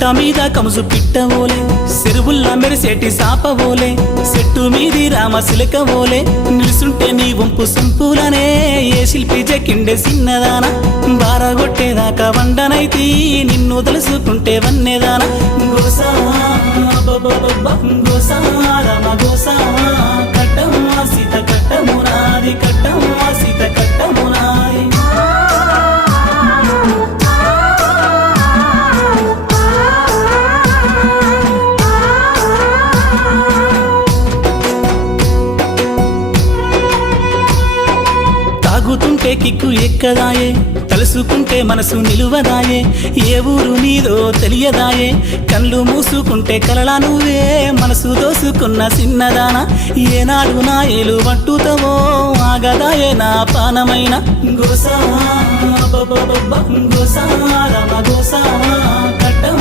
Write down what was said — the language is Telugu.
కట్ట మీద కముసు పిట్టవోలే చెరువుల్లా మెరిసేటి సాపవోలే చెట్టు మీది రామశిలకవోలే నిలుసుంటే నీ వంపు సంపులనే ఏ శిల్పి జకిండే చిన్నదానా బారగొట్టేదాకా వండనైతి నిన్ను తెలుసుకుంటే వన్నేదానా గోసా గోసా రామ గోసా కట్టమ్మా సీత కట్టమునాది కట్టమ్మా సీత కట్టమునాది తాగుతుంటే కిక్కు ఎక్కదాయే తలుసుకుంటే మనసు నిలువదాయే ఏ ఊరు నీదో తెలియదాయే కళ్ళు మూసుకుంటే కలలా నువ్వే మనసు దోసుకున్న చిన్నదానా ఏనాడు నా ఏలు పట్టుతావో ఆగదాయే నా పానమైన గోసా గోసా రామ గోసా కట్టం